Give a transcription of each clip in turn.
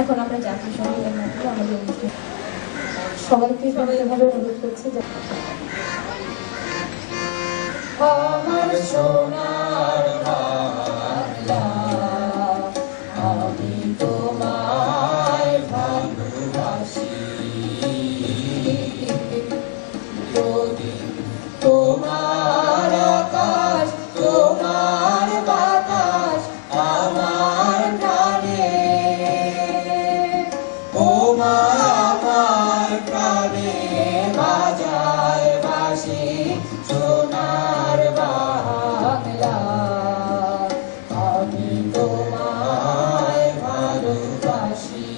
এখন আমরা জাতীয় সঙ্গীতের মাধ্যমে আমাদের অনুষ্ঠান সবাইকে সবাইভাবে অনুরোধ করছি যে আমার সোনার বাংলা আমি তোমায় ভালোবাসি যদি তোমার আকাশ তোমার বাতাস আমার প্রাণে আমার প্রাণে বাজায় বাঁশি সোনার বাংলা আমি তোমায় ভালোবাসি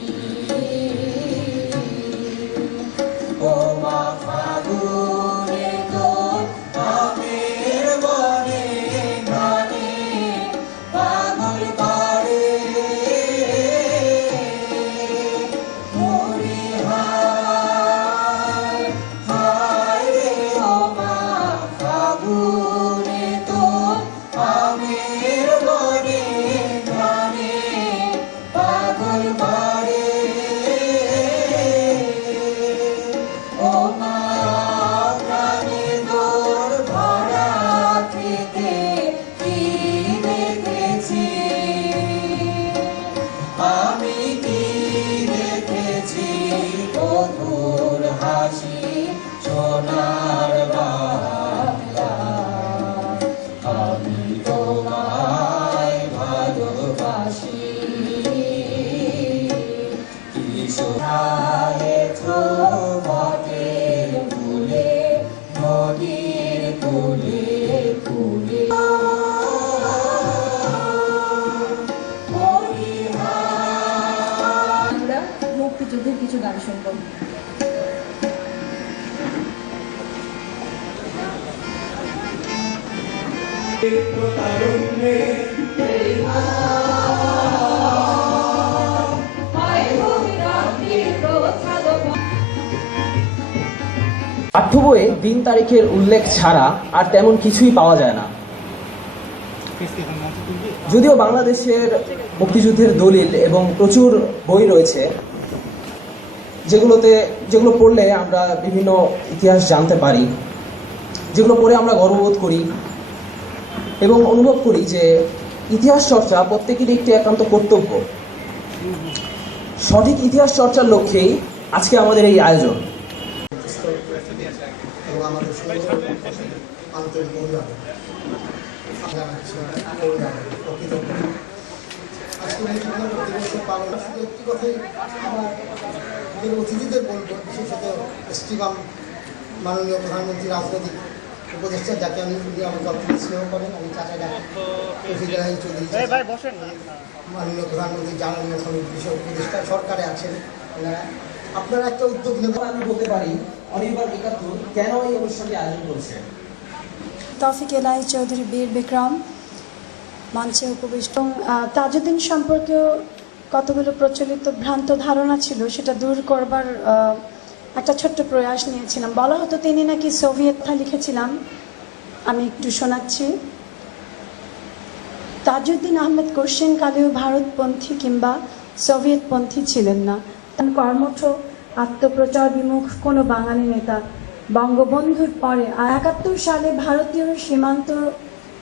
ও মা ফাগুনে তোর আমের বনে গানে পাগল করে মরি হায় হায় রে ও মা ফাগুনে তোর আমের বনে গানে পাগল করে ও মা প্রাণে তোর ভরা খেতে কি দেখেছি আমি কি দেখেছি মধুর হাসি সোনার বাংলা আমি তোমায় ভালোবাসি কি সোনারেছ বটের ফুলে নদীর কুলে কুলে আমরা মুক্তিযুদ্ধের কিছু গান শুনবো। পাঠ্য বইয়ে দিন তারিখের উল্লেখ ছাড়া আর তেমন কিছুই পাওয়া যায় না। যদিও বাংলাদেশের মুক্তিযুদ্ধের দলিল এবং প্রচুর বই রয়েছে যেগুলো পড়লে আমরা বিভিন্ন ইতিহাস জানতে পারি, যেগুলো পড়ে আমরা গর্ববোধ করি এবং অনুভব করি যে ইতিহাস চর্চা প্রত্যেকেরই একটি একান্ত কর্তব্য। সঠিক ইতিহাস চর্চার লক্ষ্যেই আজকে আমাদের এই আয়োজন। অতিথিদের বলবো, বিশেষত স্টিমাম মাননীয় প্রধানমন্ত্রী রাজনৈতিক উপদেষ্টা, যাকে আমি আমাকে অত্যন্ত স্নেহ করেন, আমি চাচা ডাকি রফিকুল্লাহ চৌধুরী, মাননীয় প্রধানমন্ত্রী জ্বালানি সমিতি বিষয় উপদেষ্টা সরকারে আছেন, আপনারা একটা উদ্যোগ নেবেন। আমি বলতে পারি অনির্বাণ ৭১ কেন এই অনুষ্ঠানটি আয়োজন করছে। তৌফিক এলাহি চৌধুরী বীর বিক্রম মঞ্চে উপবিষ্ট। তাজউদ্দিন সম্পর্কেও কতগুলো প্রচলিত ভ্রান্ত ধারণা ছিল, সেটা দূর করবার একটা ছোট্ট প্রয়াস নিয়েছিলাম। বলা হতো তিনি নাকি সোভিয়েত লিখেছিলাম, আমি একটু শোনাচ্ছি। তাজউদ্দিন আহমেদ কোশ্চেনকালেও ভারতপন্থী কিংবা সোভিয়েতপন্থী ছিলেন না। তার কর্মঠ আত্মপ্রচার বিমুখ কোনো বাঙালি নেতা বঙ্গবন্ধুর পরে ৭১ সালে ভারতীয় সীমান্ত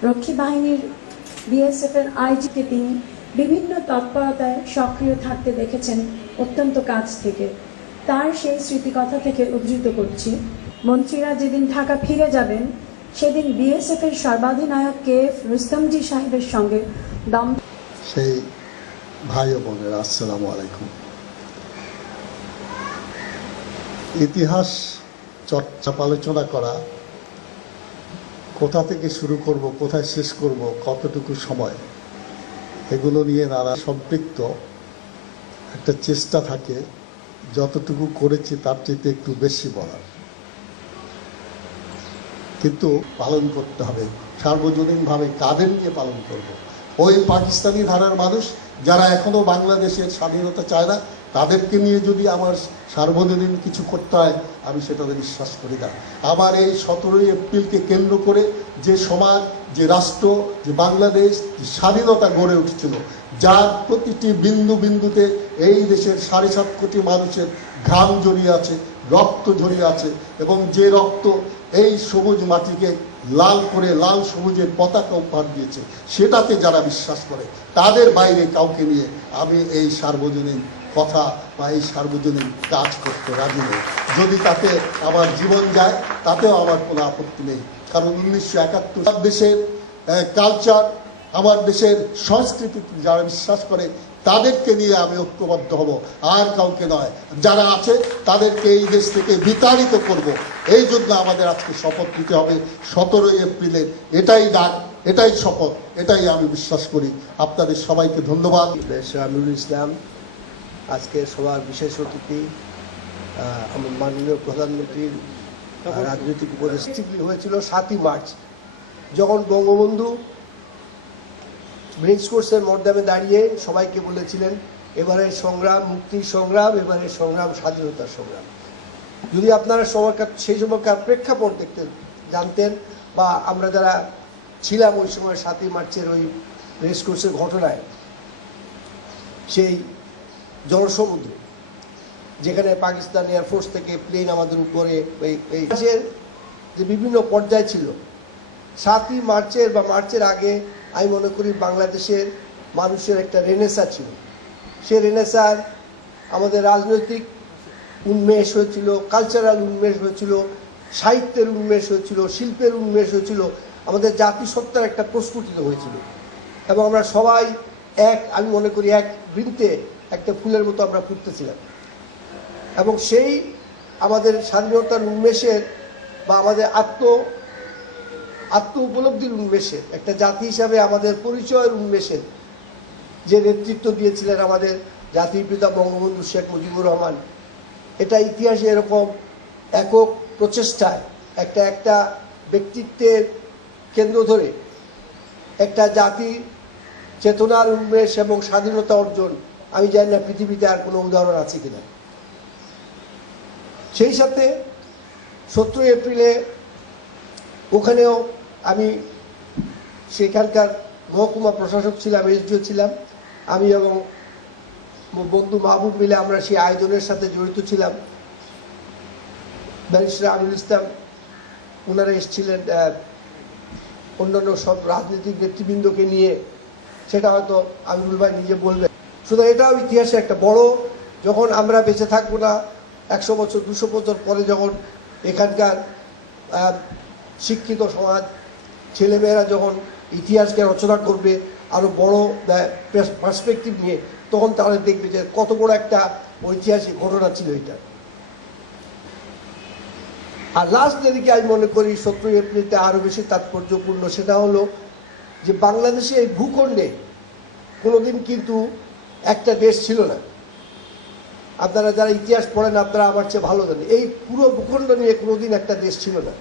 রক্ষী বাহিনীর বিএসএফের আইজিকে তিনি বিভিন্ন তৎপরতায় সক্রিয় থাকতে দেখেছেন অত্যন্ত কাছ থেকে। তার সেই স্মৃতিকথা থেকে উদ্ধৃত করছি। মন্ত্রীরা যেদিন ঢাকা ফিরে যাবেন সেদিন বিএসএফের সর্বাধিনায়ক KF রুস্তমজি সাহেবের সঙ্গে সেই ভাই ও বোনেরা, আসসালামু আলাইকুম। ইতিহাস চর্চা আলোচনা করা কোথা থেকে শুরু করব, কোথায় শেষ করব, কতটুকু সময়, এগুলো নিয়ে নানা সম্পৃক্ত একটা চেষ্টা থাকে যতটুকু করেছি তার চেয়ে একটু বেশি বলার, কিন্তু পালন করতে হবে সার্বজনীনভাবে। কাদের নিয়ে পালন করব? ওই পাকিস্তানি ধারার মানুষ যারা এখনো বাংলাদেশের স্বাধীনতা চায় না, তাদেরকে নিয়ে যদি আমার সার্বজনীন কিছু করতে হয়, আমি সেটাতে বিশ্বাস করি না। আমার এই 17ই এপ্রিলকে কেন্দ্র করে যে সমাজ, যে রাষ্ট্র, যে বাংলাদেশ, যে স্বাধীনতা গড়ে উঠেছিল, যার প্রতিটি বিন্দু বিন্দুতে এই দেশের 7.5 কোটি মানুষের ঘাম জড়িয়ে আছে, রক্ত জড়িয়ে আছে, এবং যে রক্ত এই সবুজ মাটিকে লাল করে লাল সবুজের পতাকা উপহার দিয়েছে, সেটাতে যারা বিশ্বাস করে, তাদের বাইরে কাউকে নিয়ে আমি এই সার্বজনীন কথা বা এই সার্বজনীন কাজ করতে রাজি নেই। যদি তাতে আমার জীবন যায়, তাতেও আমার কোনো আপত্তি নেই। কারণ 1971 দেশের কালচার, আমার দেশের সংস্কৃতিতে যারা বিশ্বাস করে, তাদেরকে নিয়ে আমি ঐক্যবদ্ধ হব, আর কাউকে নয়। যারা আছে তাদেরকে এই দেশ থেকে বিতাড়িত করব। এই জন্য আমাদের আজকে শপথ নিতে হবে 17ই এপ্রিলের। এটাই ডাক, এটাই শপথ, এটাই আমি বিশ্বাস করি। আপনাদের সবাইকে ধন্যবাদ। আমিরুল ইসলাম, আজকে সবার বিশেষ অতিথি আমার মাননীয় প্রধানমন্ত্রীর রাজনৈতিক উপদেষ্টা হয়েছিল 7ই মার্চ, যখন বঙ্গবন্ধু ব্রিজ কোর্সের মর্যাদায় দাঁড়িয়ে সবাইকে বলেছিলেন, এবারের সংগ্রাম মুক্তির সংগ্রাম, এবারের সংগ্রাম স্বাধীনতার সংগ্রাম। যদি আপনারা সেই সময়কার প্রেক্ষাপট দেখতেন, জানতেন, বা আমরা যারা ছিলাম ওই সময় 7ই মার্চের ওই রেস কোর্সের ঘটনায়, সেই জনসমুদ্র যেখানে পাকিস্তান এয়ারফোর্স থেকে প্লেন আমাদের উপরে এই যে বিভিন্ন পর্যায় ছিল, 7ই মার্চের বা মার্চের আগে আমি মনে করি বাংলাদেশের মানুষের একটা রেনেসা ছিল। সে রেনেসার আমাদের রাজনৈতিক উন্মেষ হয়েছিল, কালচারাল উন্মেষ হয়েছিল, সাহিত্যের উন্মেষ হয়েছিল, শিল্পের উন্মেষ হয়েছিল, আমাদের জাতিসত্তার একটা প্রস্ফুটিত হয়েছিল, এবং আমরা সবাই আমি মনে করি এক বৃন্তে একটা ফুলের মতো আমরা ফুটতেছিলাম। এবং সেই আমাদের স্বাধীনতার উন্মেষের বা আমাদের আত্ম উপলব্ধির উন্মেষের, একটা জাতি হিসাবে আমাদের পরিচয়ের উন্মেষের যে নেতৃত্ব দিয়েছিলেন আমাদের জাতির পিতা বঙ্গবন্ধু শেখ মুজিবুর রহমান, এটা ইতিহাসে এরকম একক প্রচেষ্টায় একটা ব্যক্তিত্বের কেন্দ্র ধরে একটা জাতির চেতনার উন্মেষ এবং স্বাধীনতা অর্জন, আমি জানি না পৃথিবীতে আর কোনো উদাহরণ আছে কিনা। সেই সাথে 17 এপ্রিলে ওখানেও আমি সেখানকার মহকুমা প্রশাসক ছিলাম, এসডিও ছিলাম, আমি এবং বন্ধু মাহবুব মিলে আমরা সেই আয়োজনের সাথে জড়িত ছিলাম। ব্যারিস্টার আমিরুল ইসলাম ওনারা এসেছিলেন অন্যান্য সব রাজনৈতিক নেতৃবৃন্দকে নিয়ে, সেটা হয়তো আমিরুল ভাই নিজে বলবেন। সুতরাং এটাও ইতিহাসে একটা বড়, যখন আমরা বেঁচে থাকবো না 100 বছর 200 বছর পরে, যখন এখানকার শিক্ষিত সমাজ ছেলেমেয়েরা যখন ইতিহাসকে রচনা করবে আরও বড় পার্সপেক্টিভ নিয়ে, তখন তারা দেখবে যে কত বড় একটা ঐতিহাসিক ঘটনা ছিল এটা। আর লাস্ট যেদিকে আমি মনে করি 17 এপ্রিলতে আরও বেশি তাৎপর্যপূর্ণ, সেটা হলো যে বাংলাদেশে এই ভূখণ্ডে কোনোদিন কিন্তু একটা দেশ ছিল না। আপনারা যারা ইতিহাস পড়েন, আপনারা আমার চেয়ে ভালো জানেন, এই পুরো ভূখণ্ড নিয়ে কোনোদিন একটা দেশ ছিল না।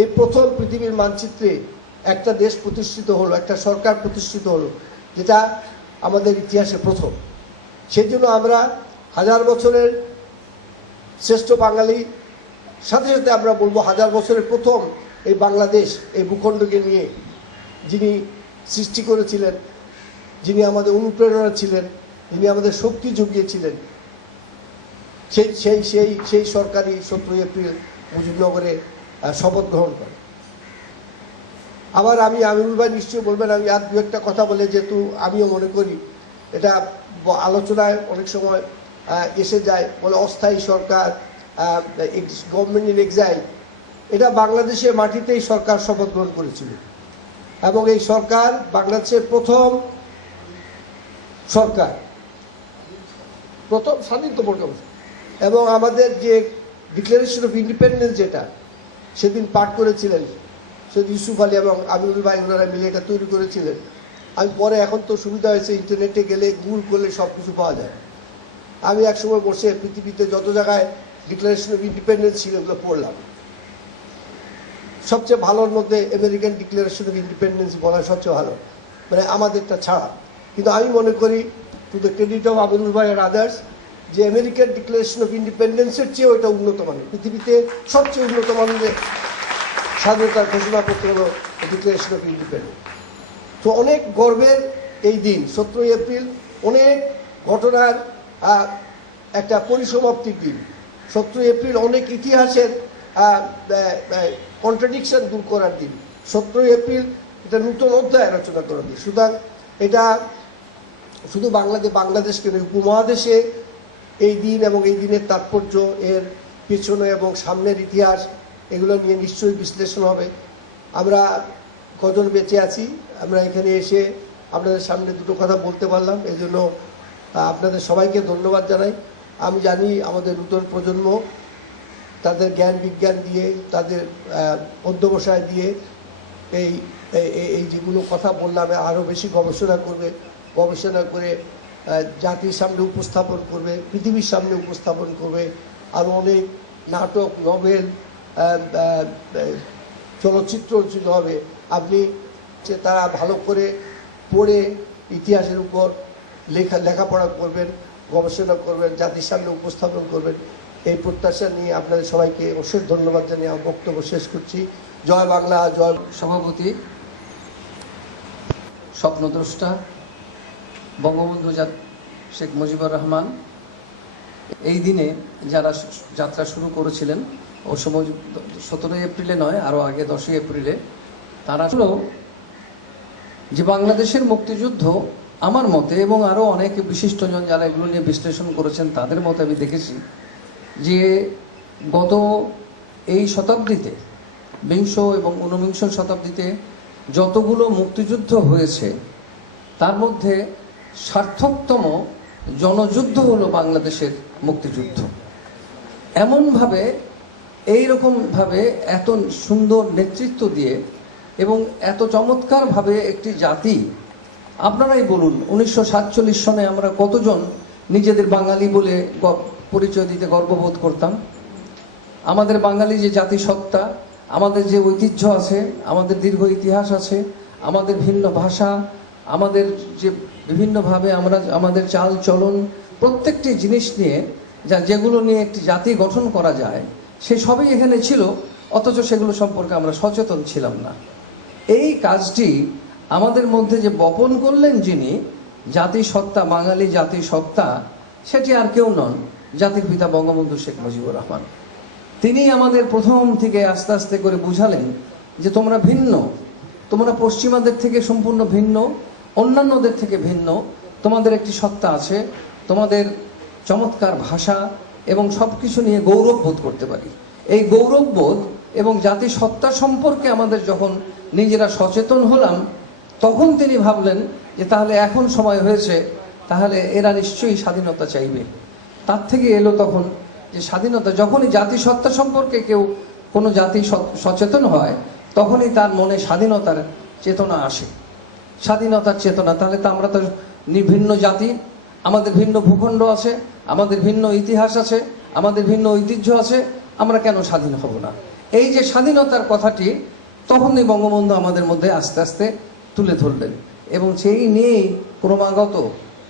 এই প্রথম পৃথিবীর মানচিত্রে একটা দেশ প্রতিষ্ঠিত হলো, একটা সরকার প্রতিষ্ঠিত হলো, যেটা আমাদের ইতিহাসে প্রথম। সেই জন্য আমরা 1000 বছরের শ্রেষ্ঠ বাঙালি, সাথে সাথে আমরা বলবো 1000 বছরের প্রথম এই বাংলাদেশ, এই ভূখণ্ডকে নিয়ে যিনি সৃষ্টি করেছিলেন, যিনি আমাদের অনুপ্রেরণা ছিলেন, যিনি আমাদের শক্তি জুগিয়েছিলেন, সেই সরকারই 17 এপ্রিল মুজিবনগরে শপথ গ্রহণ করে। আবার আমিরুল ভাই নিশ্চয়ই বলবেন, আমি আর দু একটা কথা বলে, যেহেতু আমিও মনে করি এটা আলোচনায় অনেক সময় এসে যায়, বলে অস্থায়ী সরকার, গভর্নমেন্ট ইন এক্সাইল। এটা বাংলাদেশের মাটিতেই সরকার শপথ গ্রহণ করেছিল, এবং এই সরকার বাংলাদেশের প্রথম সরকার, প্রথম স্বাধীনতা পর্যন্ত। এবং আমাদের যে ডিক্লারেশন অফ ইন্ডিপেন্ডেন্স, যেটা সেদিন পাঠ করেছিলেন সৈয়দ ইউসুফ আলী এবং আমিনুল ভাই ওনারা মিলে এটা তৈরি করেছিলেন। আমি পরে, এখন তো সুবিধা হয়েছে, ইন্টারনেটে গেলে গুগল করলে সব কিছু পাওয়া যায়। আমি একসময় বসে পৃথিবীতে যত জায়গায় ডিক্লারেশন অফ ইন্ডিপেন্ডেন্স ছিল এগুলো পড়লাম। সবচেয়ে ভালোর মধ্যে আমেরিকান ডিক্লারেশন অফ ইন্ডিপেন্ডেন্স বলা সবচেয়ে ভালো, মানে আমাদেরটা ছাড়া। কিন্তু আমি মনে করি, to the credit of Aminul ভাই আর আদার্স, যে আমেরিকান ডিক্লারেশন অফ ইন্ডিপেন্ডেন্সের চেয়ে ওইটা উন্নত মানের, পৃথিবীতে সবচেয়ে উন্নত মানের স্বাধীনতার ঘোষণাপত্র হলো ডিক্লারেশন অফ ইন্ডিপেন্ডেন্স। তো অনেক গর্বের এই দিন 17 এপ্রিল, অনেক ঘটনার একটা পরিসমাপ্তির দিন। 17 এপ্রিল অনেক ইতিহাসের কন্ট্রাডিকশন দূর করার দিন। 17 এপ্রিল এটা নতুন অধ্যায় রচনা করার দিন। সুতরাং এটা শুধু বাংলাদেশকে নয়, উপমহাদেশে এই দিন এবং এই দিনের তাৎপর্য, এর পেছনে এবং সামনের ইতিহাস, এগুলো নিয়ে নিশ্চয়ই বিশ্লেষণ হবে। আমরা কজন বেঁচে আছি, আমরা এখানে এসে আপনাদের সামনে দুটো কথা বলতে পারলাম, এই জন্য আপনাদের সবাইকে ধন্যবাদ জানাই। আমি জানি আমাদের নতুন প্রজন্ম তাদের জ্ঞান বিজ্ঞান দিয়ে, তাদের অধ্যবসায় দিয়ে এই এই যেগুলো কথা বললাম আরও বেশি গবেষণা করে জাতির সামনে উপস্থাপন করবে, পৃথিবীর সামনে উপস্থাপন করবে। আরও অনেক নাটক, নভেল, চলচ্চিত্র রচিত হবে। আপনি তারা ভালো করে পড়ে ইতিহাসের উপর লেখাপড়া করবেন, গবেষণা করবেন, জাতির সামনে উপস্থাপন করবেন। এই প্রত্যাশা নিয়ে আপনাদের সবাইকে অশেষ ধন্যবাদ জানিয়ে আমার বক্তব্য শেষ করছি। জয় বাংলা, জয়। সভাপতি, স্বপ্নদ্রষ্টা বঙ্গবন্ধু শেখ মুজিবুর রহমান এই দিনে যারা যাত্রা শুরু করেছিলেন, ও সময় 17 এপ্রিলে নয়, আরও আগে 10 এপ্রিলে, তারা হলো যে বাংলাদেশের মুক্তিযুদ্ধ আমার মতে, এবং আরও অনেক বিশিষ্টজন যারা এগুলো নিয়ে বিশ্লেষণ করেছেন তাদের মতে আমি দেখেছি যে গত এই শতাব্দীতে, বিংশ এবং ঊনবিংশ শতাব্দীতে যতগুলো মুক্তিযুদ্ধ হয়েছে তার মধ্যে সার্থকতম জনযুদ্ধ হলো বাংলাদেশের মুক্তিযুদ্ধ। এমনভাবে, এইরকমভাবে, এত সুন্দর নেতৃত্ব দিয়ে এবং এত চমৎকারভাবে একটি জাতি, আপনারাই বলুন 1947 সনে আমরা কতজন নিজেদের বাঙালি বলে পরিচয় দিতে গর্ববোধ করতাম। আমাদের বাঙালি যে জাতিসত্তা, আমাদের যে ঐতিহ্য আছে, আমাদের দীর্ঘ ইতিহাস আছে, আমাদের ভিন্ন ভাষা, আমাদের যে বিভিন্নভাবে আমরা আমাদের চাল চলন, প্রত্যেকটি জিনিস নিয়ে যেগুলো নিয়ে একটি জাতি গঠন করা যায়, সে সবই এখানে ছিল, অথচ সেগুলো সম্পর্কে আমরা সচেতন ছিলাম না। এই কাজটি আমাদের মধ্যে যে বপন করলেন যিনি, জাতিসত্তা, বাঙালি জাতিসত্তা, সেটি আর কেউ নন, জাতির পিতা বঙ্গবন্ধু শেখ মুজিবুর রহমান। তিনি আমাদের প্রথম থেকে আস্তে আস্তে করে বুঝালেন যে তোমরা ভিন্ন, তোমরা পশ্চিমাদের থেকে সম্পূর্ণ ভিন্ন, অন্যান্যদের থেকে ভিন্ন, তোমাদের একটি সত্তা আছে, তোমাদের চমৎকার ভাষা এবং সব কিছু নিয়ে গৌরব বোধ করতে পারি। এই গৌরববোধ এবং জাতিসত্তা সম্পর্কে আমাদের যখন নিজেরা সচেতন হলাম, তখন তিনি ভাবলেন যে তাহলে এখন সময় হয়েছে, তাহলে এরা নিশ্চয়ই স্বাধীনতা চাইবে। তার থেকে এলো তখন যে স্বাধীনতা, যখনই জাতিসত্তা সম্পর্কে কেউ কোনো জাতি সচেতন হয়, তখনই তার মনে স্বাধীনতার চেতনা আসে। স্বাধীনতার চেতনা, তাহলে তো আমরা তো ভিন্ন জাতি, আমাদের ভিন্ন ভূখণ্ড আছে, আমাদের ভিন্ন ইতিহাস আছে, আমাদের ভিন্ন ঐতিহ্য আছে, আমরা কেন স্বাধীন হব না? এই যে স্বাধীনতার কথাটি তখনই বঙ্গবন্ধু আমাদের মধ্যে আস্তে আস্তে তুলে ধরলেন, এবং সেই নিয়েই ক্রমাগত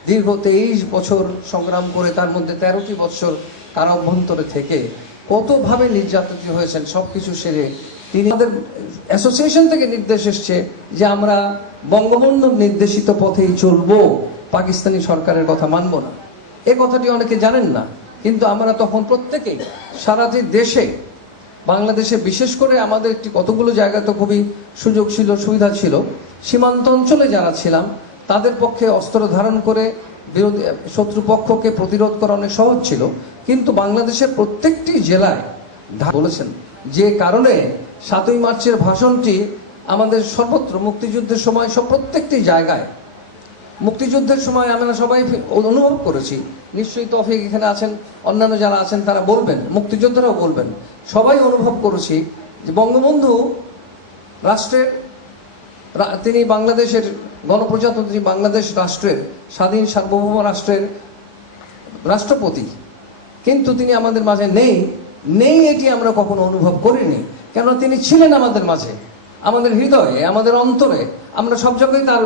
দীর্ঘ 23 বছর সংগ্রাম করে, তার মধ্যে 13টি বছর কারা অভ্যন্তরে থেকে কতভাবে নির্যাতিত হয়েছেন, সব কিছু সেরে তিনি, আমাদের অ্যাসোসিয়েশন থেকে নির্দেশ এসছে যে আমরা বঙ্গবন্ধুর নির্দেশিত পথেই চলবো, পাকিস্তানি সরকারের কথা মানব না। এ কথাটি অনেকে জানেন না, কিন্তু আমরা তখন প্রত্যেকেই সারাটি দেশে, বাংলাদেশে বিশেষ করে আমাদের একটি কতগুলো জায়গা তো খুবই সুযোগ ছিল, সুবিধা ছিল, সীমান্ত অঞ্চলে যারা ছিলাম তাদের পক্ষে অস্ত্র ধারণ করে বিরোধী শত্রুপক্ষকে প্রতিরোধ করা অনেক সহজ ছিল। কিন্তু বাংলাদেশের প্রত্যেকটি জেলায় বলেছেন, যে কারণে 7ই মার্চের ভাষণটি আমাদের সর্বত্র মুক্তিযুদ্ধের সময় প্রত্যেকটি জায়গায়, মুক্তিযুদ্ধের সময় আমরা সবাই অনুভব করেছি, নিশ্চয়ই তৌফিক এখানে আছেন, অন্যান্য যারা আছেন তারা বলবেন, মুক্তিযোদ্ধারাও বলবেন, সবাই অনুভব করেছি যে বঙ্গবন্ধু রাষ্ট্রের তিনি বাংলাদেশের গণপ্রজাতন্ত্রী বাংলাদেশ রাষ্ট্রের স্বাধীন সার্বভৌম রাষ্ট্রের রাষ্ট্রপতি, কিন্তু তিনি আমাদের মাঝে নেই এটি আমরা কখনো অনুভব করিনি। কেন তিনি ছিলেন আমাদের মাঝে, আমাদের হৃদয়ে, আমাদের অন্তরে। আমরা সব জায়গায় তার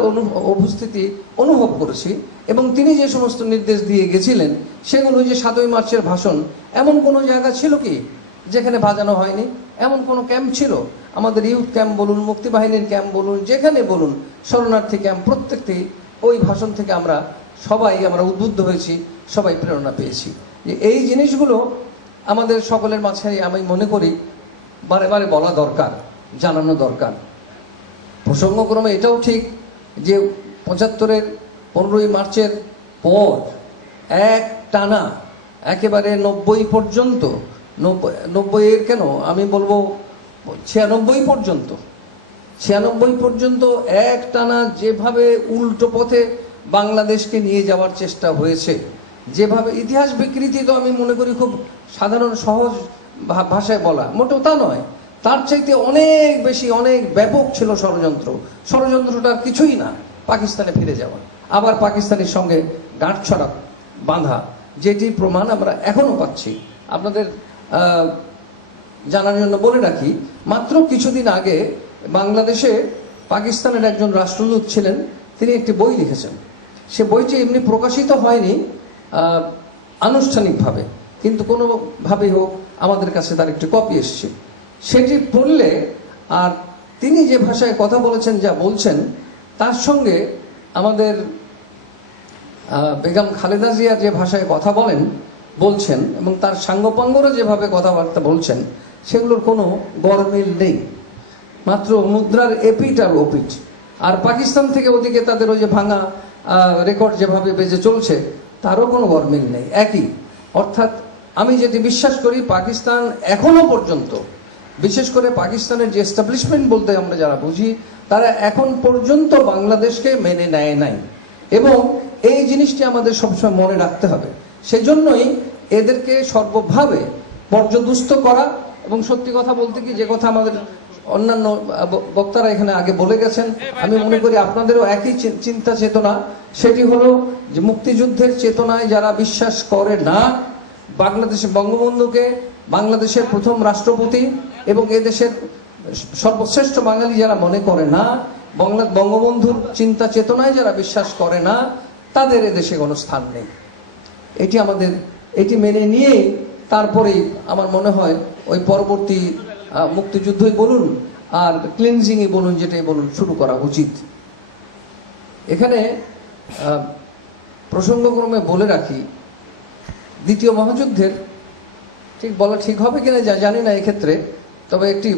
উপস্থিতি অনুভব করেছি। এবং তিনি যে সমস্ত নির্দেশ দিয়ে গেছিলেন সেগুলো, যে 7ই মার্চের ভাষণ, এমন কোনো জায়গা ছিল কি যেখানে বাজানো হয়নি? এমন কোনো ক্যাম্প ছিল? আমাদের ইউথ ক্যাম্প বলুন, মুক্তিবাহিনীর ক্যাম্প বলুন, যেখানে বলুন, শরণার্থী ক্যাম্প, প্রত্যেকটি ওই ভাষণ থেকে আমরা উদ্বুদ্ধ হয়েছি, সবাই প্রেরণা পেয়েছি। যে এই জিনিসগুলো আমাদের সকলের মাঝে আমি মনে করি বারে বারে বলা দরকার, জানানো দরকার। প্রসঙ্গক্রমে এটাও ঠিক যে 75-এর 15ই মার্চের পর এক টানা একেবারে 90 পর্যন্ত, 90-এর কেন আমি বলবো 96 পর্যন্ত এক টানা যেভাবে উল্টো পথে বাংলাদেশকে নিয়ে যাওয়ার চেষ্টা হয়েছে, যেভাবে ইতিহাস বিকৃতি, তো আমি মনে করি খুব সাধারণ সহজ ভাষায় বলা, মোটেও তা নয়, তার চাইতে অনেক বেশি, অনেক ব্যাপক ছিল ষড়যন্ত্রটার কিছুই না পাকিস্তানে ফিরে যাওয়া, আবার পাকিস্তানের সঙ্গে গাঁটছড়া বাঁধা, যেটি প্রমাণ আমরা এখনো পাচ্ছি। আপনাদের জানার জন্য বলে রাখি, মাত্র কিছুদিন আগে বাংলাদেশে পাকিস্তানের একজন রাষ্ট্রদূত ছিলেন, তিনি একটি বই লিখেছেন। সে বইটি এমনি প্রকাশিত হয়নি আনুষ্ঠানিকভাবে, কিন্তু কোনোভাবেই হোক আমাদের কাছে তার একটি কপি এসেছে। সেটি পড়লে, আর তিনি যে ভাষায় কথা বলেছেন, যা বলছেন, তার সঙ্গে আমাদের বেগম খালেদা জিয়া যে ভাষায় কথা বলছেন এবং তার সাঙ্গপাঙ্গরা যেভাবে কথাবার্তা বলছেন, সেগুলোর কোনো গরমিল নেই, মাত্র মুদ্রার এপিঠ আর ওপিঠ। আর পাকিস্তান থেকে ওদিকে তাদের ওই যে ভাঙা রেকর্ড যেভাবে বেজে চলছে, তারও কোনো গরমিল নেই, একই। অর্থাৎ আমি যেটি বিশ্বাস করি, পাকিস্তান এখনো পর্যন্ত, বিশেষ করে পাকিস্তানের যে এস্টাবলিশমেন্ট বলতে আমরা যারা বুঝি, তারা এখন পর্যন্ত বাংলাদেশকে মেনে নেয় নাই। এবং এই জিনিসটি আমাদের সবসময় মনে রাখতে হবে। সেজন্যই এদেরকে সর্বভাবে পর্যদুস্ত করা। এবং সত্যি কথা বলতে কি, যে কথা আমাদের অন্যান্য বক্তারা এখানে আগে বলে গেছেন, আমি মনে করি আপনাদেরও একই চিন্তা চেতনা। সেটি হলো যে মুক্তিযুদ্ধের চেতনায় যারা বিশ্বাস করে না, বাংলাদেশে বঙ্গবন্ধুকে বাংলাদেশের প্রথম রাষ্ট্রপতি এবং এদেশের সর্বশ্রেষ্ঠ বাঙালি যারা মনে করে না, বঙ্গবন্ধুর চিন্তা চেতনায় যারা বিশ্বাস করে না, তাদের এদেশে কোনো স্থান নেই। এটি মেনে নিয়ে তারপরেই আমার মনে হয় ওই পরবর্তী মুক্তিযুদ্ধই বলুন আর ক্লিনজিংই বলুন, যেটাই বলুন, শুরু করা উচিত। এখানে প্রসঙ্গক্রমে বলে রাখি, দ্বিতীয় মহাযুদ্ধের, ঠিক বলা ঠিক হবে কিনা জানি না এক্ষেত্রে, তবে একটি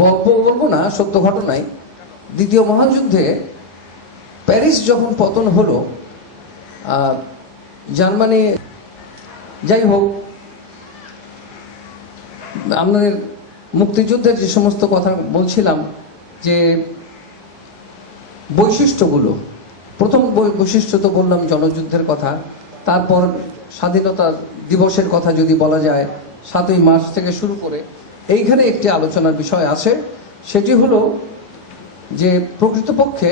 গল্প বলবো না, সত্য ঘটনায়। দ্বিতীয় মহাযুদ্ধে প্যারিস যখন পতন হলো, জার্মানি, যাই হোক, আমাদের মুক্তিযুদ্ধের যে সমস্ত কথা বলছিলাম, যে বৈশিষ্ট্যগুলো, প্রথম বৈশিষ্ট্য তো বললাম জনযুদ্ধের কথা। তারপর স্বাধীনতা দিবসের কথা যদি বলা যায়, 7ই মার্চ থেকে শুরু করে এইখানে একটি আলোচনার বিষয় আছে। সেটি হলো যে প্রকৃতপক্ষে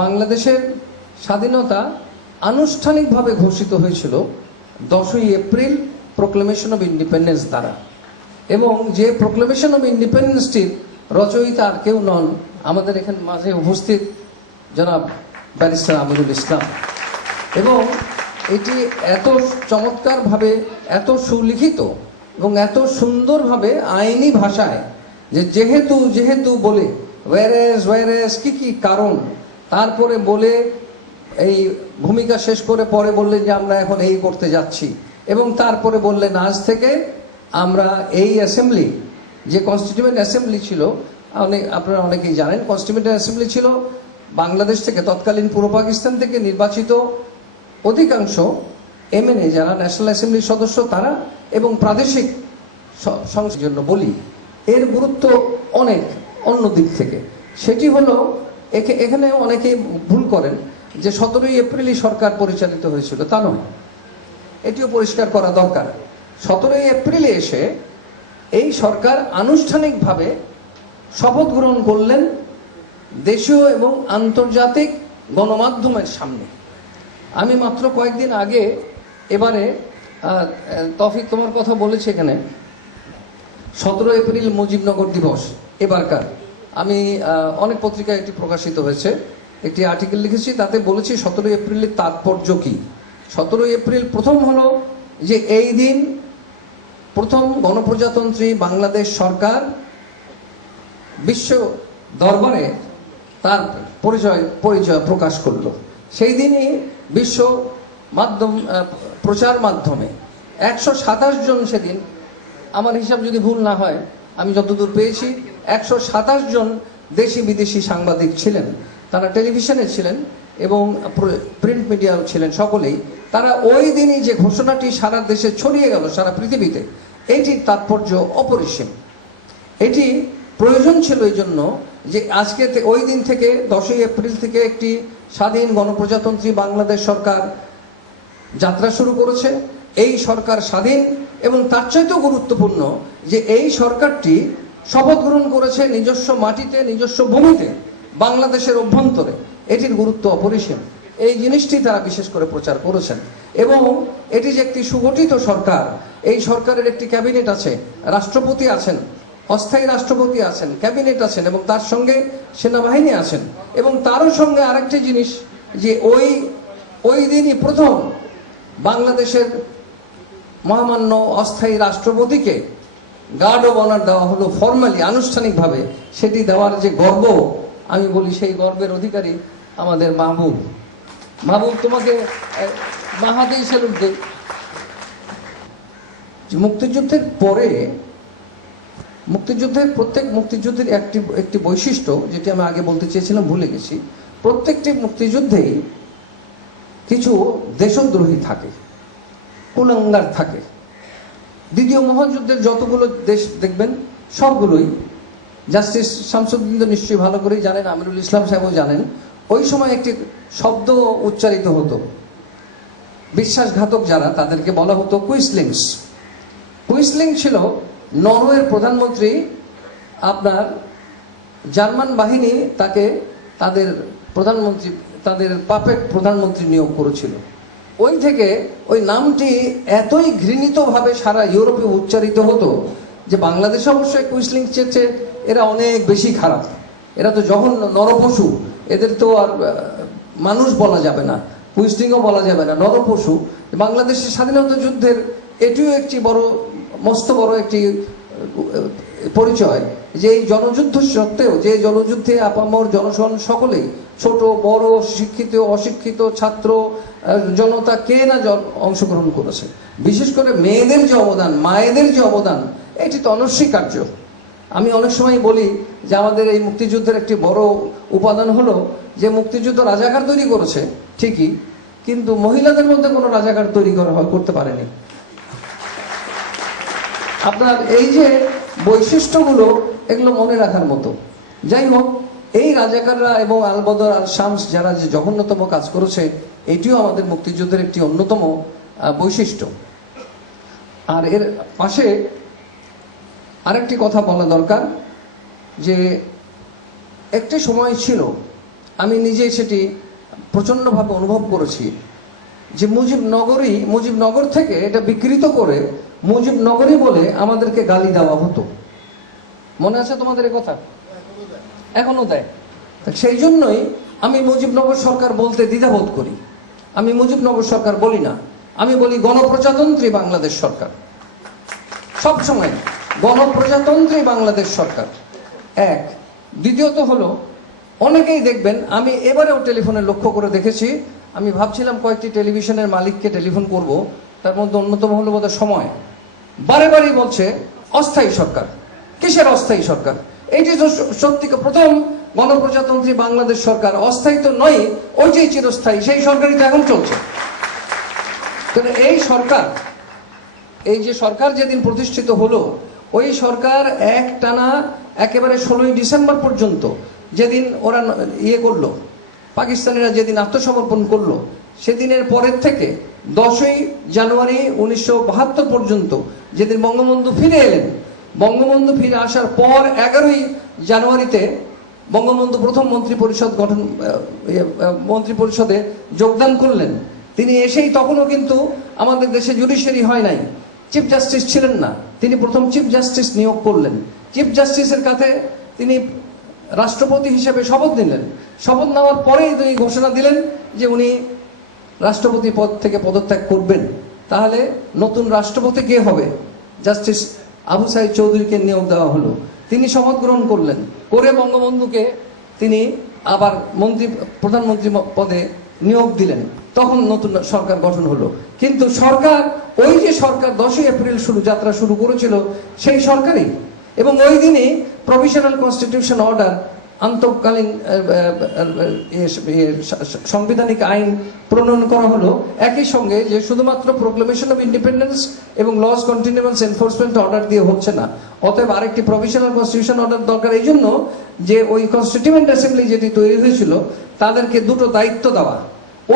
বাংলাদেশের স্বাধীনতা আনুষ্ঠানিকভাবে ঘোষিত হয়েছিল 10ই এপ্রিল প্রোক্লেমেশন অফ ইন্ডিপেন্ডেন্স দ্বারা। এবং যে প্রোক্লেমেশন অফ ইন্ডিপেন্ডেন্সটির রচয়িতা আর কেউ নন, আমাদের এখানে মাঝে উপস্থিত জনাব ব্যারিস্টার আমিরুল ইসলাম। এবং এটি এত চমৎকারভাবে, এত সুলিখিত এবং এত সুন্দরভাবে আইনি ভাষায়, যে যেহেতু বলে ওয়ারেস কি কারণ, তারপরে বলে এই ভূমিকা শেষ করে পরে বললেন যে আমরা এখন এই করতে যাচ্ছি, এবং তারপরে বললেন আজ থেকে আমরা এই অ্যাসেম্বলি, যে কনস্টিটিউয়েন্ট অ্যাসেম্বলি ছিল, আপনারা অনেকেই জানেন, কনস্টিটিউয়েন্ট অ্যাসেম্বলি ছিল বাংলাদেশ থেকে, তৎকালীন পূর্ব পাকিস্তান থেকে নির্বাচিত অধিকাংশ এমএনএ যারা ন্যাশনাল অ্যাসেম্বলির সদস্য, তারা, এবং প্রাদেশিক সংসদের জন্য বলি, এর গুরুত্ব অনেক অন্য দিক থেকে। সেটি হলো, এখানে অনেকেই ভুল করেন যে 17ই এপ্রিলই সরকার পরিচালিত হয়েছিল, তা নয়, এটিও পরিষ্কার করা দরকার। 17ই এপ্রিলে এসে এই সরকার আনুষ্ঠানিকভাবে শপথ গ্রহণ করলেন দেশীয় এবং আন্তর্জাতিক গণমাধ্যমের সামনে। আমি মাত্র কয়েকদিন আগে এবারে তৌফিক তোমার কথা বলেছি এখানে, 17 এপ্রিল মুজিবনগর দিবস এবারকার, আমি অনেক পত্রিকায় এটি প্রকাশিত হয়েছে, একটি আর্টিকেল লিখেছি, তাতে বলেছি 17 এপ্রিলের তাৎপর্য কি। 17 এপ্রিল প্রথম হলো যে এই দিন প্রথম গণপ্রজাতন্ত্রী বাংলাদেশ সরকার বিশ্ব দরবারে তার পরিচয় প্রকাশ করলো। সেই দিনই বিশ্ব প্রচার মাধ্যমে 127 জন, সেদিন আমার হিসাব যদি ভুল না হয়, আমি যতদূর পেয়েছি 127 জন দেশি বিদেশি সাংবাদিক ছিলেন, তারা টেলিভিশনে ছিলেন এবং প্রিন্ট মিডিয়াও ছিলেন, সকলেই তারা ওই দিনই যে ঘোষণাটি সারা দেশে ছড়িয়ে গেল, সারা পৃথিবীতে, এইটির তাৎপর্য অপরিসীম। এটি প্রয়োজন ছিল এই জন্য যে আজকে ওই দিন থেকে 10 এপ্রিল থেকে একটি স্বাধীন গণপ্রজাতন্ত্রী বাংলাদেশ সরকার যাত্রা শুরু করেছে। এই সরকার স্বাধীন এবং তার চাইতেও গুরুত্বপূর্ণ যে এই সরকারটি শপথ গ্রহণ করেছে নিজস্ব মাটিতে, নিজস্ব ভূমিতে, বাংলাদেশের অভ্যন্তরে। এটির গুরুত্ব অপরিসীম। এই জিনিসটি তারা বিশেষ করে প্রচার করেছেন। এবং এটি যে একটি সুগঠিত সরকার, এই সরকারের একটি ক্যাবিনেট আছে, রাষ্ট্রপতি আছেন, অস্থায়ী রাষ্ট্রপতি আছেন, ক্যাবিনেট আছেন এবং তার সঙ্গে সেনাবাহিনী আছেন। এবং তারও সঙ্গে আরেকটি জিনিস যে ওই দিনই প্রথম বাংলাদেশের মহামান্য অস্থায়ী রাষ্ট্রপতিকে গার্ড অব অনার দেওয়া হলো ফর্মালি, আনুষ্ঠানিকভাবে। সেটি দেওয়ার যে গর্ব, আমি বলি সেই গর্বের অধিকারী আমাদের মাহবুব। তোমাকে বাহাতেই স্যালুট দেই। মুক্তিযুদ্ধের পরে প্রত্যেক মুক্তিযুদ্ধের একটি বৈশিষ্ট্য, যেটি আমি আগে বলতে চেয়েছিলাম ভুলে গেছি, প্রত্যেকটি মুক্তিযুদ্ধেই কিছু দেশদ্রোহী থাকে, কুলাঙ্গার থাকে। দ্বিতীয় মহাযুদ্ধের যতগুলো দেশ দেখবেন সবগুলোই, জাস্টিস শামসুদ্দিন তো নিশ্চয়ই ভালো করেই জানেন, আমিরুল ইসলাম সাহেবও জানেন, ওই সময় একটি শব্দ উচ্চারিত হতো, বিশ্বাসঘাতক যারা তাদেরকে বলা হতো কুইসলিংস। কুইসলিং ছিল নরওয়ের প্রধানমন্ত্রী, আপনার জার্মান বাহিনী তাকে তাদের পাপেট প্রধানমন্ত্রী নিয়োগ করেছিল। ওই থেকে ওই নামটি এতই ঘৃণিতভাবে সারা ইউরোপে উচ্চারিত হতো যে বাংলাদেশে অবশ্যই কুইসলিং চেয়েছে এরা অনেক বেশি খারাপ, এরা তো জঘন্য নরপশু, এদের তো আর মানুষ বলা যাবে না, কুইসলিংও বলা যাবে না, নরপশু। বাংলাদেশের স্বাধীনতা যুদ্ধের এটিও একটি মস্ত বড় একটি পরিচয় যে এই জনযুদ্ধ সত্ত্বেও, যে জনযুদ্ধে আপামর জনগণ সকলেই, ছোট বড়, শিক্ষিত অশিক্ষিত, ছাত্র জনতা, কে না অংশগ্রহণ করেছে। বিশেষ করে মেয়েদের যে অবদান, মায়েদের যে অবদান, এটি তো অনস্বীকার্য। আমি অনেক সময় বলি যে আমাদের এই মুক্তিযুদ্ধের একটি বড় উপাদান হলো যে মুক্তিযুদ্ধ রাজাকার তৈরি করেছে ঠিকই, কিন্তু মহিলাদের মধ্যে কোনো রাজাকার তৈরি করতে পারেনি। আপনার এই যে বৈশিষ্ট্যগুলো, এগুলো মনে রাখার মতো। যাই হোক, এই রাজাকাররা এবং আল বদর আল শামস যারা যে জঘন্যতম কাজ করেছে, এটিও আমাদের মুক্তিযুদ্ধের একটি অন্যতম বৈশিষ্ট্য। আর এর পাশে আরেকটি কথা বলা দরকার যে একটি সময় ছিল, আমি নিজে সেটি প্রচণ্ডভাবে অনুভব করেছি, যে মুজিবনগর থেকে এটা বিকৃত করে মুজিবনগরী বলে আমাদেরকে গালি দেওয়া হতো। মনে আছে তোমাদের এই কথা? এখনো দেয়। সেই জন্যই আমি মুজিবনগর সরকার বলতে দ্বিধাবোধ করি। আমি মুজিবনগর সরকার বলি না, আমি বলি গণপ্রজাতন্ত্রী বাংলাদেশ সরকার। সবসময় গণপ্রজাতন্ত্রী বাংলাদেশ সরকার। এক। দ্বিতীয়ত হলো, অনেকেই দেখবেন, আমি এবারেও টেলিফোনে লক্ষ্য করে দেখেছি, আমি ভাবছিলাম কয়েকটি টেলিভিশনের মালিককে টেলিফোন করব, তার মধ্যে অন্যতম হলো বোধহয় সময়, বারে বারেই বলছে অস্থায়ী সরকার। কিসের অস্থায়ী সরকার? এইটি তো সত্যি প্রথম গণপ্রজাতন্ত্রী বাংলাদেশ সরকার, অস্থায়ী তো নয়, ওইটাই চিরস্থায়ী, সেই সরকারই তো এখন চলছে। এই সরকার, এই যে সরকার যেদিন প্রতিষ্ঠিত হলো, ওই সরকার একটানা একেবারে 16ই ডিসেম্বর পর্যন্ত, যেদিন ওরা করলো, পাকিস্তানিরা যেদিন আত্মসমর্পণ করলো, সেদিনের পরের থেকে 10ই জানুয়ারি 1972 পর্যন্ত, যেদিন বঙ্গবন্ধু ফিরে এলেন, বঙ্গবন্ধু ফিরে আসার পর 11ই জানুয়ারিতে বঙ্গবন্ধু প্রথম মন্ত্রী পরিষদে যোগদান করলেন। তিনি এসেই তখনও কিন্তু আমাদের দেশে জুডিশিয়ারি হয় নাই, চিফ জাস্টিস ছিলেন না, তিনি প্রথম চিফ জাস্টিস নিয়োগ করলেন। চিফ জাস্টিসের কাছে তিনি রাষ্ট্রপতি হিসেবে শপথ নিলেন। শপথ নেওয়ার পরেই তিনি ঘোষণা দিলেন যে উনি রাষ্ট্রপতি পদ থেকে পদত্যাগ করবেন। তাহলে নতুন রাষ্ট্রপতি কে হবে? জাস্টিস আবু সাইদ চৌধুরীকে নিয়োগ দেওয়া হলো। তিনি শপথ গ্রহণ করলেন, করে বঙ্গবন্ধুকে তিনি আবার প্রধানমন্ত্রী পদে নিয়োগ দিলেন। তখন নতুন সরকার গঠন হলো। কিন্তু সরকার, ওই যে সরকার 10ই এপ্রিল যাত্রা শুরু করেছিল, সেই সরকারই, এবং ওই দিনই প্রভিশনাল কনস্টিটিউশন অর্ডার, আন্তঃকালীন সাংবিধানিক আইন প্রণয়ন করা হলো। একই সঙ্গে যে শুধুমাত্র প্রোক্লেমেশন অফ ইন্ডিপেন্ডেন্স এবং লস কন্টিনিউয়ান্স এনফোর্সমেন্ট অর্ডার দিয়ে হচ্ছে না, অতএব আরেকটি প্রভিশনাল কনস্টিটিউশন অর্ডার দরকার। এই জন্য যে ওই কনস্টিটিউয়েন্ট অ্যাসেম্বলি যেটি তৈরি হয়েছিল, তাদেরকে দুটো দায়িত্ব দেওয়া।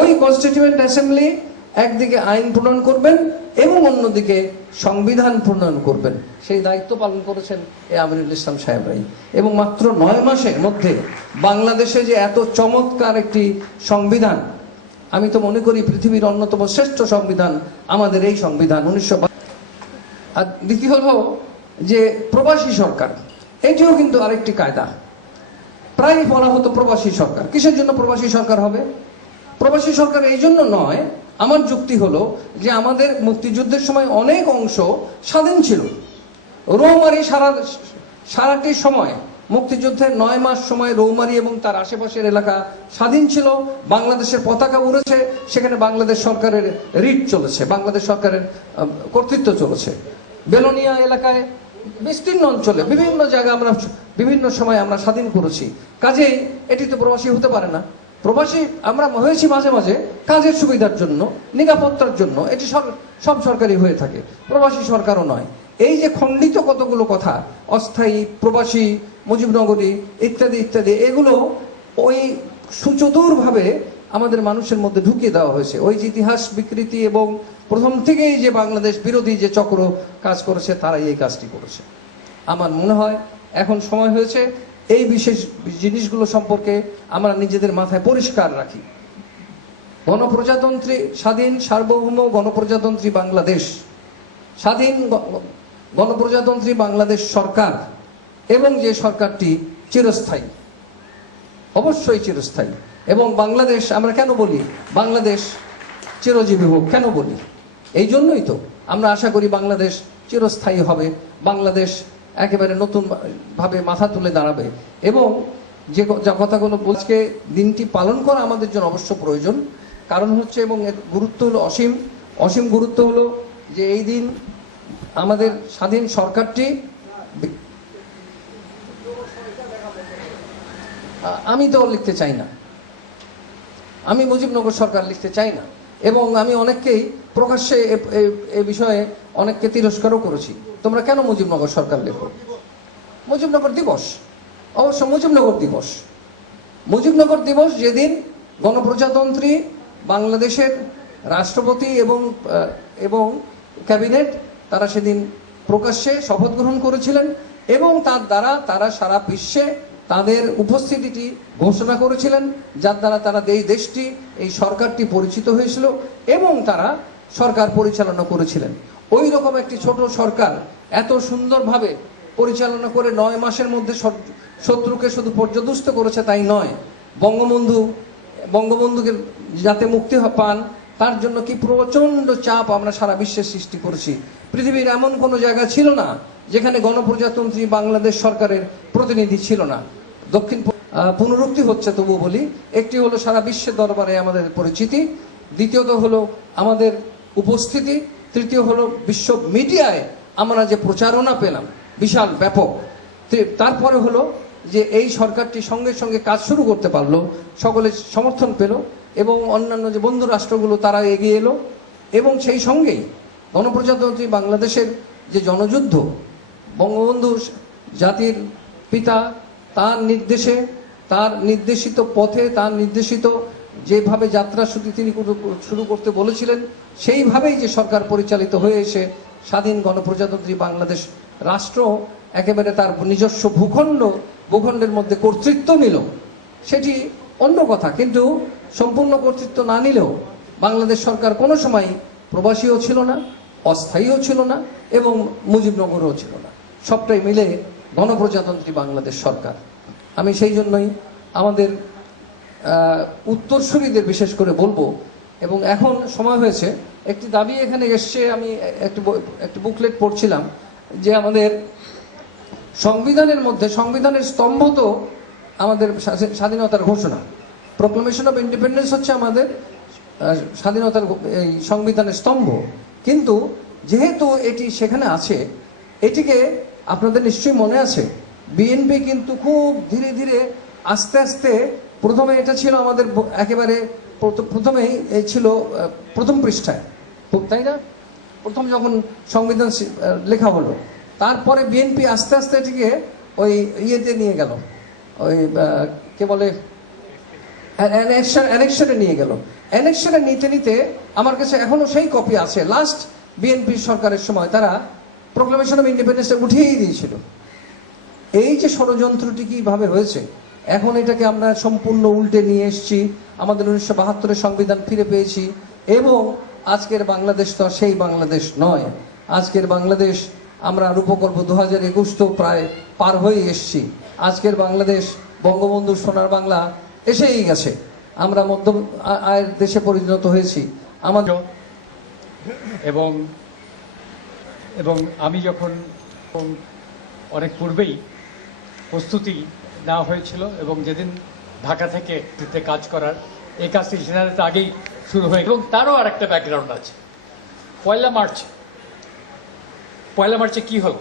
ওই কনস্টিটিউয়েন্ট অ্যাসেম্বলি একদিকে আইন প্রণয়ন করবেন এবং অন্যদিকে সংবিধান প্রণয়ন করবেন। সেই দায়িত্ব পালন করেছেন এই আমিনুল ইসলাম সাহেবরাই। এবং মাত্র 9 মাসের মধ্যে বাংলাদেশে যে এত চমৎকার একটি সংবিধান, আমি তো মনে করি পৃথিবীর অন্যতম শ্রেষ্ঠ সংবিধান আমাদের এই সংবিধান 1952। আর দ্বিতীয় হলো যে প্রবাসী সরকার, এটিও কিন্তু আরেকটি কায়দা। প্রায় বলা হতো প্রবাসী সরকার। কিসের জন্য প্রবাসী সরকার হবে? প্রবাসী সরকার এই জন্য নয়, আমার যুক্তি হলো যে আমাদের মুক্তিযুদ্ধের সময় অনেক অংশ স্বাধীন ছিল। রৌমারী সারাটি সময়, মুক্তিযুদ্ধের 9 মাস সময় রৌমারী এবং তার আশেপাশের এলাকা স্বাধীন ছিল। বাংলাদেশের পতাকা উড়েছে, সেখানে বাংলাদেশ সরকারের রিট চলেছে, বাংলাদেশ সরকারের কর্তৃত্ব চলেছে। বেলোনিয়া এলাকায় বিস্তীর্ণ অঞ্চলে বিভিন্ন জায়গা আমরা বিভিন্ন সময় আমরা স্বাধীন করেছি। কাজেই এটি তো প্রবাসী হতে পারে না। প্রবাসী আমরা হয়েছি মাঝে মাঝে কাজের সুবিধার জন্য, নিরাপত্তার জন্য, এটি সব সরকারি হয়ে থাকে, প্রবাসী সরকারও নয়। এই যে খণ্ডিত কতগুলো কথা, অস্থায়ী, প্রবাসী, মুজিবনগরী ইত্যাদি ইত্যাদি, এগুলো ওই সুচতুরভাবে আমাদের মানুষের মধ্যে ঢুকিয়ে দেওয়া হয়েছে। ওই যে ইতিহাস বিকৃতি এবং প্রথম থেকেই যে বাংলাদেশ বিরোধী যে চক্র কাজ করেছে, তারাই এই কাজটি করেছে। আমার মনে হয় এখন সময় হয়েছে এই বিশেষ জিনিসগুলো সম্পর্কে আমরা নিজেদের মাথায় পরিষ্কার রাখি। গণপ্রজাতন্ত্রী, স্বাধীন সার্বভৌম গণপ্রজাতন্ত্রী বাংলাদেশ, স্বাধীন গণপ্রজাতন্ত্রী বাংলাদেশ সরকার, এবং যে সরকারটি চিরস্থায়ী, অবশ্যই চিরস্থায়ী। এবং বাংলাদেশ, আমরা কেন বলি বাংলাদেশ চিরজীবী হোক, কেন বলি? এই জন্যই তো আমরা আশা করি বাংলাদেশ চিরস্থায়ী হবে, বাংলাদেশ একেবারে নতুন ভাবে মাথা তুলে দাঁড়াবে। এবং যে কথাগুলো বলছে, দিনটি পালন করা আমাদের জন্য অবশ্য প্রয়োজন। কারণ হচ্ছে, এবং এর গুরুত্ব হলো অসীম, অসীম গুরুত্ব হলো যে এই দিন আমাদের স্বাধীন সরকারটি, আমি তো লিখতে চাই না, আমি মুজিবনগর সরকার লিখতে চাই না, এবং আমি অনেককেই প্রকাশ্যে এ বিষয়ে অনেককে তিরস্কারও করেছি। তোমরা কেন মুজিবনগর সরকার লেখো? মুজিবনগর দিবস, অবশ্য মুজিবনগর দিবস, মুজিবনগর দিবস যেদিন গণপ্রজাতন্ত্রী বাংলাদেশের রাষ্ট্রপতি এবং ক্যাবিনেট তারা সেদিন প্রকাশ্যে শপথ গ্রহণ করেছিলেন, এবং তার দ্বারা তারা সারা বিশ্বে তাদের উপস্থিতিটি ঘোষণা করেছিলেন, যার দ্বারা তারা এই দেশটি, এই সরকারটি পরিচিত হয়েছিল এবং তারা সরকার পরিচালনা করেছিলেন। ওই রকম একটি ছোট সরকার এত সুন্দরভাবে পরিচালনা করে 9 মাসের মধ্যে শত্রুকে শুধু পর্যদুস্ত করেছে তাই নয়, বঙ্গবন্ধুকে যাতে মুক্তি পান তার জন্য কি প্রচন্ড চাপ আমরা সারা বিশ্বে সৃষ্টি করেছি। পৃথিবীর এমন কোনো জায়গা ছিল না যেখানে গণপ্রজাতন্ত্রী বাংলাদেশ সরকারের প্রতিনিধি ছিল না। দক্ষিণ পুনরুক্তি হচ্ছে, তবু বলি, একটি হলো সারা বিশ্বের দরবারে আমাদের পরিচিতি, দ্বিতীয়ত হলো আমাদের উপস্থিতি, তৃতীয় হলো বিশ্ব মিডিয়ায় আমরা যে প্রচারণা পেলাম বিশাল ব্যাপক, তারপরে হলো যে এই সরকারটি সঙ্গে সঙ্গে কাজ শুরু করতে পারলো, সকলে সমর্থন পেল, এবং অন্যান্য যে বন্ধু রাষ্ট্রগুলো তারা এগিয়ে এলো, এবং সেই সঙ্গেই গণপ্রজাতন্ত্রী বাংলাদেশের যে জনযুদ্ধ, বঙ্গবন্ধু জাতির পিতা তার নির্দেশে, তার নির্দেশিত পথে, তার নির্দেশিত যেভাবে যাত্রা তিনি শুরু করতে বলেছিলেন, সেইভাবেই যে সরকার পরিচালিত হয়ে এসে স্বাধীন গণপ্রজাতন্ত্রী বাংলাদেশ রাষ্ট্র একেবারে তার নিজস্ব ভূখণ্ড ভূখণ্ডের মধ্যে কর্তৃত্ব নিল, সেটি অন্য কথা, কিন্তু সম্পূর্ণ কর্তৃত্ব না নিলেও বাংলাদেশ সরকার কোনো সময় প্রবাসীও ছিল না, অস্থায়ীও ছিল না, এবং মুজিবনগরও ছিল না। সবটাই মিলে গণপ্রজাতন্ত্রী বাংলাদেশ সরকার। আমি সেই জন্যই আমাদের উত্তরসূরিদের বিশেষ করে বলবো, এবং এখন সময় হয়েছে, একটি দাবি এখানে এসছে, আমি একটি বুকলেট পড়ছিলাম যে আমাদের সংবিধানের মধ্যে, সংবিধানের স্তম্ভ তো আমাদের স্বাধীনতার ঘোষণা, প্রোক্লামেশন অফ ইন্ডিপেন্ডেন্স হচ্ছে আমাদের স্বাধীনতার এই সংবিধানের স্তম্ভ, কিন্তু যেহেতু এটি সেখানে আছে, এটিকে আপনাদের নিশ্চয়ই মনে আছে, বিএনপি কিন্তু খুব ধীরে ধীরে আস্তে আস্তে, প্রথমে এটা ছিল আমাদের একেবারে প্রথমেই এই ছিল প্রথম পৃষ্ঠায়, তাই না? প্রথম যখন সংবিধান লেখা হলো, তারপরে বিএনপি আস্তে আস্তে এটিকে ওই ইয়েতে নিয়ে গেল, ওই কে বলে অ্যানেকশনে নিয়ে গেল। অ্যানেকশনে নিতে নিতে আমার কাছে এখনো সেই কপি আছে, লাস্ট বিএনপি সরকারের সময় তারা প্রোক্লামেশন অফ ইন্ডিপেন্ডেন্সটা উঠিয়েই দিয়েছিল। এই যে ষড়যন্ত্রটি কিভাবে হয়েছে, এখন এটাকে আমরা সম্পূর্ণ উল্টে নিয়ে এসেছি, আমাদের 1972-এর সংবিধান ফিরে পেয়েছি, এবং আজকের বাংলাদেশ তো সেই বাংলাদেশ নয়। আজকের বাংলাদেশ আমরা রূপকল্প 2021 তো প্রায় পার হয়ে এসেছি। আজকের বাংলাদেশ বঙ্গবন্ধু সোনার বাংলা এসেই গেছে, আমরা মধ্যম আয়ের দেশে পরিণত হয়েছি। আমাদের এবং আমি যখন অনেক পূর্বেই প্রস্তুতি নেওয়া হয়েছিল, এবং যেদিন ঢাকা থেকে কাজ করার এই কাজটি জেনারেল আগেই শুরু হয়ে, এবং তারও আর একটা ব্যাকগ্রাউন্ড আছে। পয়লা মার্চে কি হলো?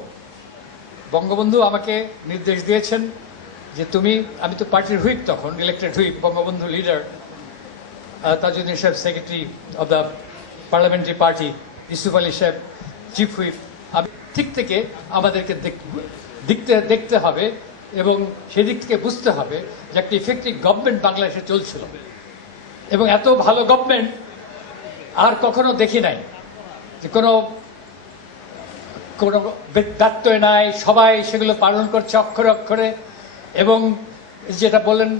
বঙ্গবন্ধু আমাকে নির্দেশ দিয়েছেন যে আমি তো পার্টির হুইপ, তখন elected whip, Bangabandhu leader Tajuddin সাহেব secretary of the parliamentary party, Yusuf Ali সাহেব চিফ হুইপ। আমি ঠিক থেকে আমাদেরকে দেখতে হবে, এবং সেদিক থেকে বুঝতে হবে যে একটা ইফেক্টিভ গভর্নমেন্ট বাংলাদেশে চলছিল, এবং এত ভালো গভর্নমেন্ট আর কখনো দেখি নাই, যে কোনো ব্যত্যয় নাই, সবাই সেগুলো পালন করছে অক্ষরে অক্ষরে। এবং যেটা বললেন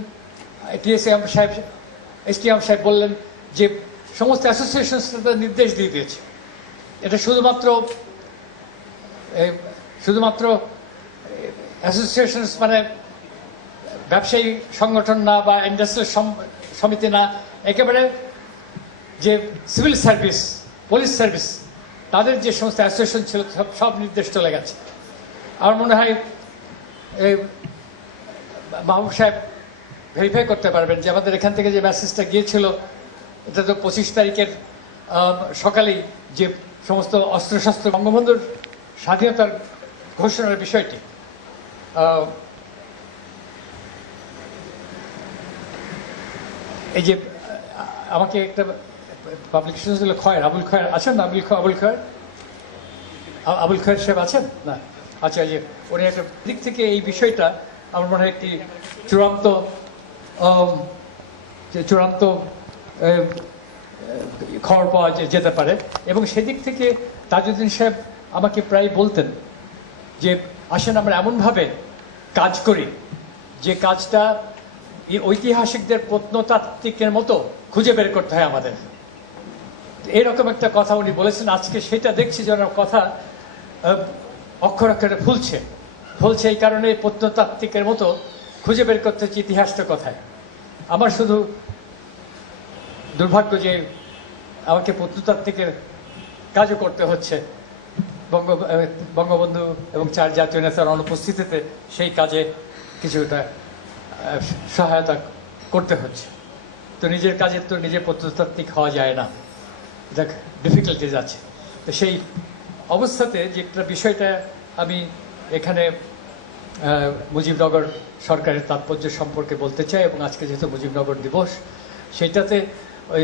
এসটিএম সাহেব বললেন যে সমস্ত অ্যাসোসিয়েশন নির্দেশ দিয়ে দিয়েছে, এটা শুধুমাত্র অ্যাসোসিয়েশন মানে ব্যবসায়ী সংগঠন না, বা ইন্ডাস্ট্রিয়াল সমিতি না, একেবারে যে সিভিল সার্ভিস, পুলিশ সার্ভিস, তাদের যে সমস্ত অ্যাসোসিয়েশন ছিল সব নির্দেশ চলে গেছে। আমার মনে হয় মাহবুব সাহেব ভেরিফাই করতে পারবেন যে আমাদের এখান থেকে যে মেসেজটা গিয়েছিল, এটা তো 25 তারিখের সকালেই, যে সমস্ত অস্ত্রশস্ত্র, বঙ্গবন্ধুর স্বাধীনতার ঘোষণার বিষয়টি, এই যে আমাকে একটা পাবলিকেশন দিল খয়ের, আবুল খয়ের আছেন না? আবুল খয়ের সাহেব আছেন না? আচ্ছা, এই যে উনি একটা দিক থেকে এই বিষয়টা আমার মনে হয় একটি চূড়ান্ত খবর পাওয়া যেতে পারে। এবং সেদিক থেকে তাজউদ্দিন সাহেব আমাকে প্রায় বলতেন যে আসেন আমরা এমনভাবে কাজ করি যে কাজটা এই ঐতিহাসিকদের প্রত্নতাত্ত্বিকের মতো খুঁজে বের করতে হয় আমাদের। এরকম একটা কথা উনি বলেছেন। আজকে সেটা দেখছি যে ওনার কথা অক্ষর অক্ষরে ফুলছে এই কারণে প্রত্নতাত্ত্বিকের মতো খুঁজে বের করতে হচ্ছে ইতিহাসটা কথায়। আমার শুধু দুর্ভাগ্য যে আমাকে প্রত্নতাত্ত্বিকের কাজও করতে হচ্ছে, বঙ্গবন্ধু এবং 4 জাতীয় নেতার অনুপস্থিতিতে সেই কাজে কিছুটা সহায়তা করতে হচ্ছে। তো নিজের কাজের তো নিজে প্রত্নতাত্ত্বিক হওয়া যায় না, এটা ডিফিকাল্টিজ আছে। তো সেই অবস্থাতে যে একটা বিষয়টা আমি এখানে মুজিবনগর সরকারের তাৎপর্য সম্পর্কে বলতে চাই, এবং আজকে যেহেতু মুজিবনগর দিবস, সেইটাতে ওই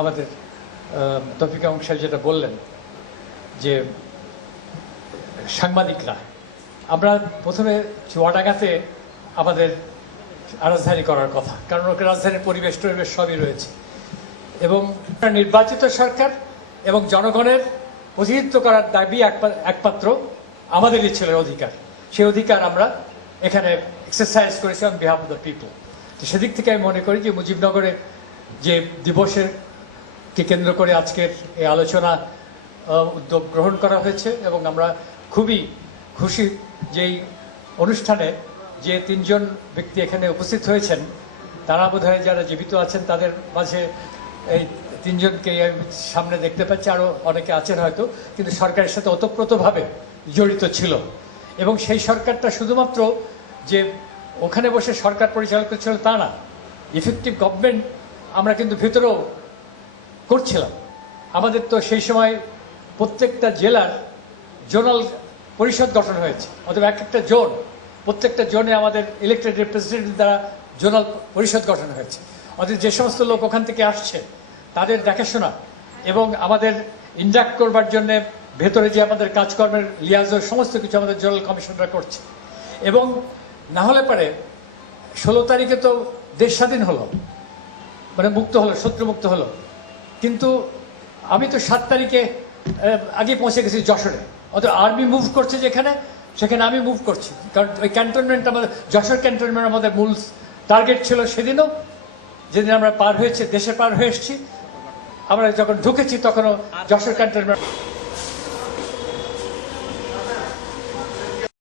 আমাদের তৌফিক আহমেদ সাহেব যেটা বললেন যে সাংবাদিকরা, আমরা প্রথমে চুয়াডাঙ্গাতে আমাদের রাজধানী করার কথা, কারণ ওকে রাজধানীর পরিবেশ টরিবেশ সবই রয়েছে, এবং নির্বাচিত সরকার এবং জনগণের প্রতিনিধিত্ব করার দাবি একমাত্র আমাদেরই ছিল অধিকার। সেই অধিকার আমরা এখানে এক্সারসাইজ করেছি on behalf of the people. তো সেদিক থেকে আমি মনে করি যে মুজিবনগরে যে দিবসের কে কেন্দ্র করে আজকের এই আলোচনা উদ্যোগ গ্রহণ করা হয়েছে, এবং আমরা খুবই খুশি যেই অনুষ্ঠানে যে 3 জন ব্যক্তি এখানে উপস্থিত হয়েছেন, তারা বোধহয় যারা জীবিত আছেন তাদের মাঝে এই 3 জনকে আমি সামনে দেখতে পাচ্ছি, আরও অনেকে আছেন হয়তো, কিন্তু সরকারের সাথে ওতপ্রোতভাবে জড়িত ছিল। এবং সেই সরকারটা শুধুমাত্র যে ওখানে বসে সরকার পরিচালনা করছিল তা না, ইফেক্টিভ গভর্নমেন্ট আমরা কিন্তু ভিতরেও করছিলাম। আমাদের তো সেই সময় প্রত্যেকটা জেলার জোনাল পরিষদ গঠন হয়েছে, অথবা এক একটা জোন, প্রত্যেকটা জোনে আমাদের ইলেক্টেড রিপ্রেজেন্টেটিভ দ্বারা জোনাল পরিষদ গঠন হয়েছে। অর্থাৎ যে সমস্ত লোক ওখান থেকে আসছে তাদের দেখাশোনা এবং আমাদের ইন্ডাক্ট করবার জন্য ভেতরে যে আমাদের কাজকর্মের লিয়াজোর সমস্ত কিছু আমাদের জোনাল কমিশনরা করছে। এবং না হলে পরে 16 তারিখে তো দেশ স্বাধীন হলো, মানে মুক্ত হলো, শত্রুমুক্ত হলো, কিন্তু আমি তো 7 তারিখে আগে পৌঁছে গেছি যশোরে। অর্থাৎ আর্মি মুভ করছে যেখানে, সেখানে আমি মুভ করছি, কারণ ওই ক্যান্টনমেন্ট আমাদের যশোর ক্যান্টনমেন্ট আমাদের মূল টার্গেট ছিল। সেদিনও যেদিন আমরা পার হয়েছে, দেশে পার হয়ে এসেছি, আমরা যখন ঢুকেছি তখনও যশোর ক্যান্টনমেন্ট